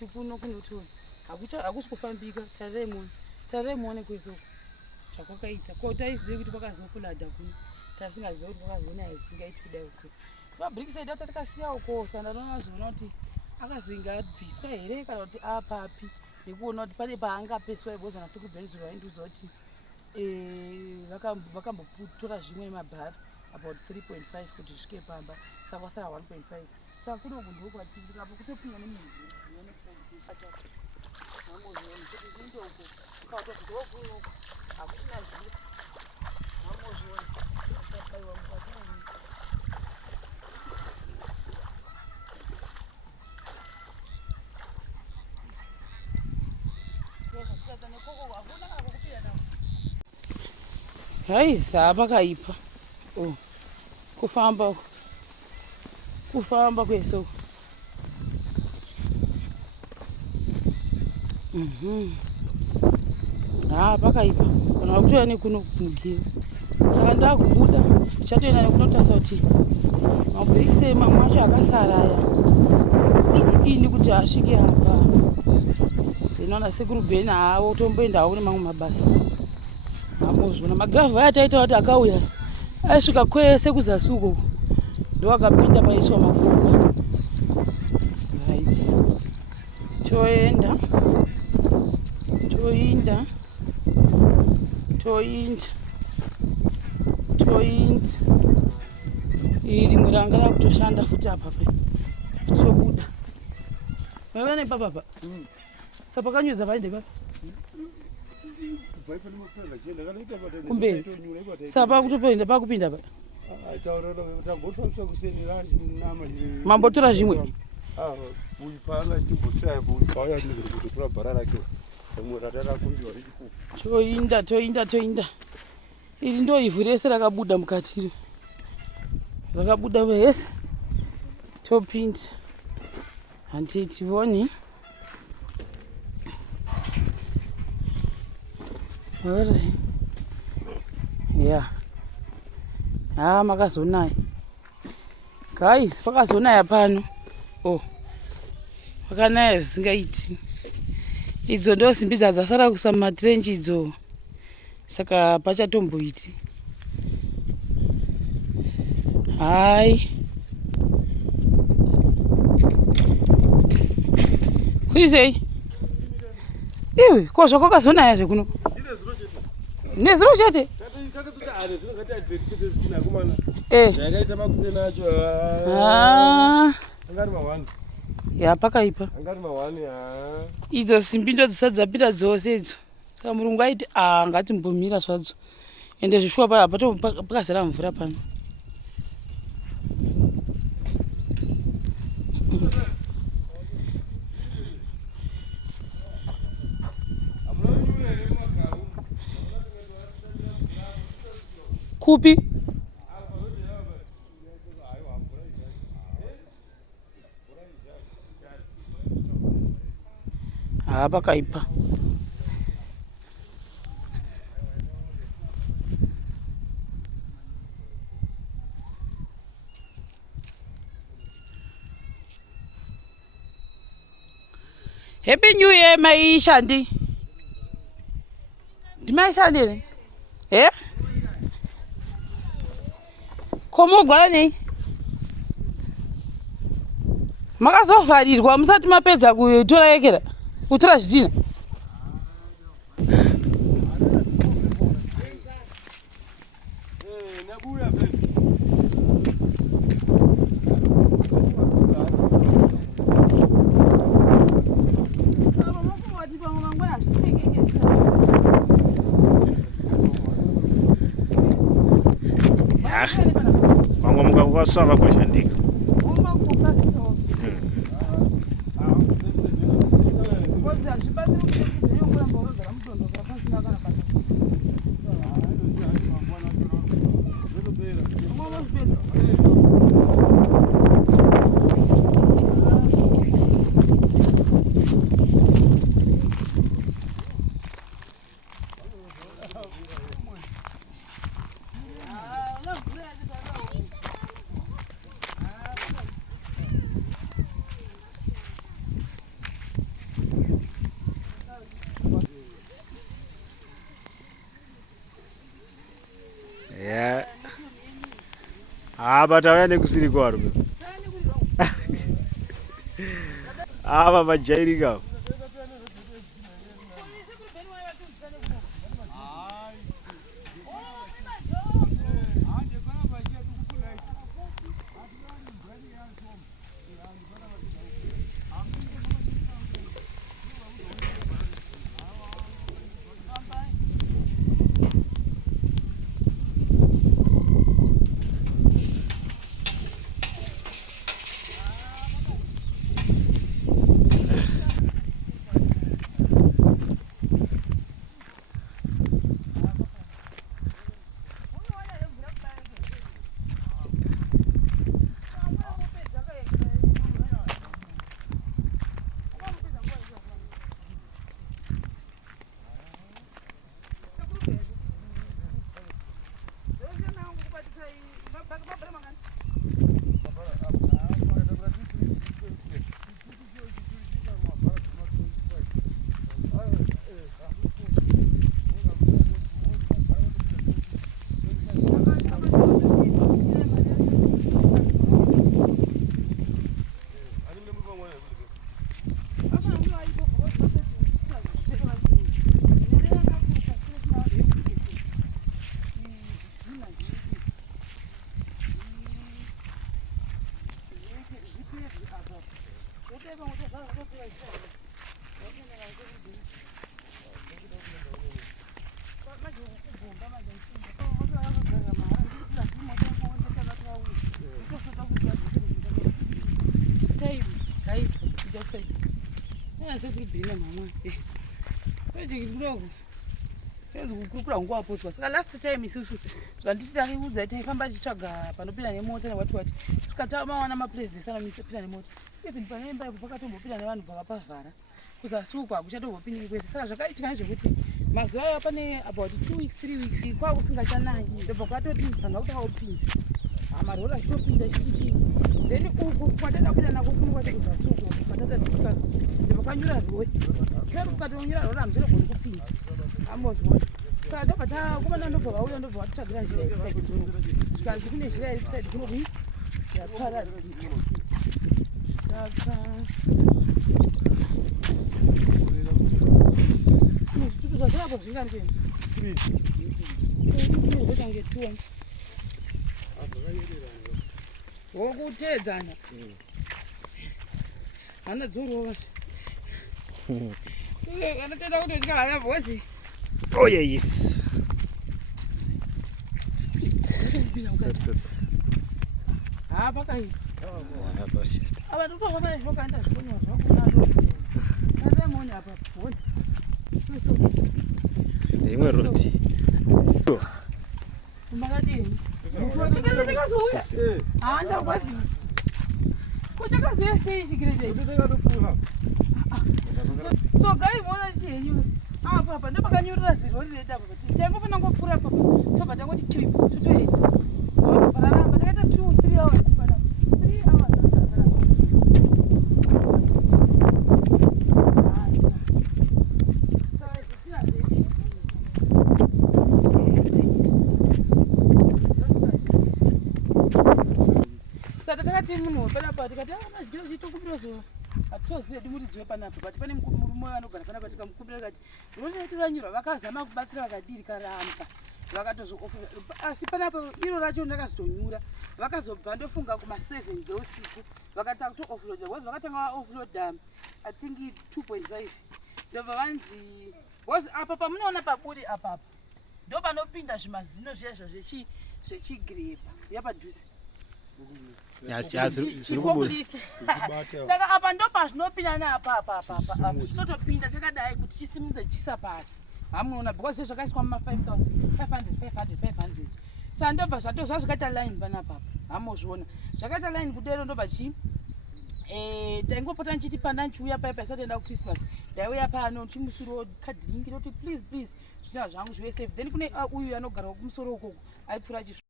kuti kuno kunotoni hakusi kufambika. Tararai muone kwese uko zvakwakaita ko taizive kuti kwakazofuladha kuno tasingazive kuti kwakazonaya zvisingaiti kudai. So mabrikiside atakasiya uko sanda anozoona kuti akazinga abviswa here kana kuti apapi nekuona kuti pane paangapeswa ibozana sekubhenzura waindiudza kuti vakambotora zvimwe mabhara about 3.5 kuti zvisvike pamba saka kwasara 1.5 saka kuno kunhu ukwatiikapo kutopinda nemunhu hakusina zviro mamozviona akabaiwa mukati menyika. Hai zava pakaipa kufamba kweso pakaipa kana kutoenda nekuno kumugiro saka ndakubuda ndichatoenda nekunotarisa kuti mabhirikisi mamwe acho akasara aya ini kuti asvike apa ndinoona sekuru bheni hawo tomboendawo kune mamwe mabasa. Hamozviona magravha aya taita kuti akauya aisvika kwese kuzasi uko ndo akapinda paiswa makomba. Right. Toenda iri rimwe ranga rakutoshanda futi apa tobuda maona ipapapa saka pakanyuza painde papa kumberi saka pakutopenda pakupinda pa mambotora zvimwe toinda iri ndo ivhu rese rakabuda mukati iri rakabuda vese topinda handitioni makazonaya guys, pakazonaya pano pakanaya zvisingaiti. Idzo ndo simbi dzasara kusa matrenji idzo saka pachatomboiti. Hai kuizei iwe ko zvakwakazonaya zvekuno nezuro chete pakaipa idzo simbi ndo dzisati dzapita dzose idzo saka murungu aiti ngatimbomira zvadzo ende zvishuwa pakazara mvura pano. Kupi pakaipa Happy New Year maishandi ndimaishandire komogwara nei makazovharirwa musati mapedza kutora yekera kutora zvidhina kwasava kwashandika Apa tauya nekusiri kwaro. Apa majairika. Saka last time isusu zvanditi taiudza taifamba tichitsvaga panopinda nemota newati wati tikatamawana maplaces anopinda nemota even paneimba ipo pakatombopinda nevanhu pakapavhara kuzasukwa hakuchatombopindiki kwese saka zvakaitika nezvekuti mazuva aya pane about 2 weeks 3 weeks kwakusingachanayi ndobva kwatoti vanhu vakutakaopinda amarora shopinda chichichi then uku kwatenda kuita nako kumwe kwati kuzasukwa kwatatatisika ndobva kwanyura rori kero kukatonyura rori hamuzvinogoni kupinda ambozvona saka ndobva takomana ndobva vauya ndobva vatitsvagira zhira irisaidi zvikanzi kune zhira iri kusaidi kunodii yaparadzika saka zvitutu zvazvirapo zvingange zvotange 2 wokuteedzana hana dzorova anotenda kuti uchika haya vhozi. Oh yeah, yes. Ah, pakai. Ah, bashit. Aba tuto hona zvokanda zvikonywa zvakunado. Kaza moni apa phone. Imwe roti. Umakadini. Ndikenda ndikazoya. Ah, ndakwazi. Kuchakazoya sei chigirede. So guy mona chenyu. Apa ndopakanyurira ziro rireda kuti taingofana ngopfuura papa tobva tangoti clip tutoenda ona pararamba takaita 2-3 hours pana 3 hours saka takati munhu panapa tikati madyiro chitokupira zo hatizozive dimuridziwe panapa but pane murume anogara panapa tikamukupira kati unonetiranyurwa vakazama kubatsira vakadiri karamba vakatozoofura asi panapa iro racho ndakazotonyura vakazobva ndofunga kuma7 dzeusiku vakatanga kutoofloda bcause vakatanga vaofloda I think 2.5 ndobva vanzi bcause apa pamunoona paburi apapa ndo panopinda zvimazino zviya zvechigirepa yapadhuze saka apa ndo pazvinopinda neapapa zvinotopinda chakadai kuti chisimudze chisa pasi hamunoona because zvakaiswa muma5,500 saka ndobva zvazvakaita line panapapa hamuzviona zvakaita line kudero ndobva chi taingopota ndichiti panda ndichiuya paipa isatoenda kuchristmas ndaiuya pano chimusuro kadhiringi roti please zvina zvangu zvive safe then kune uyu anogara kumusoro ukoko aipfuura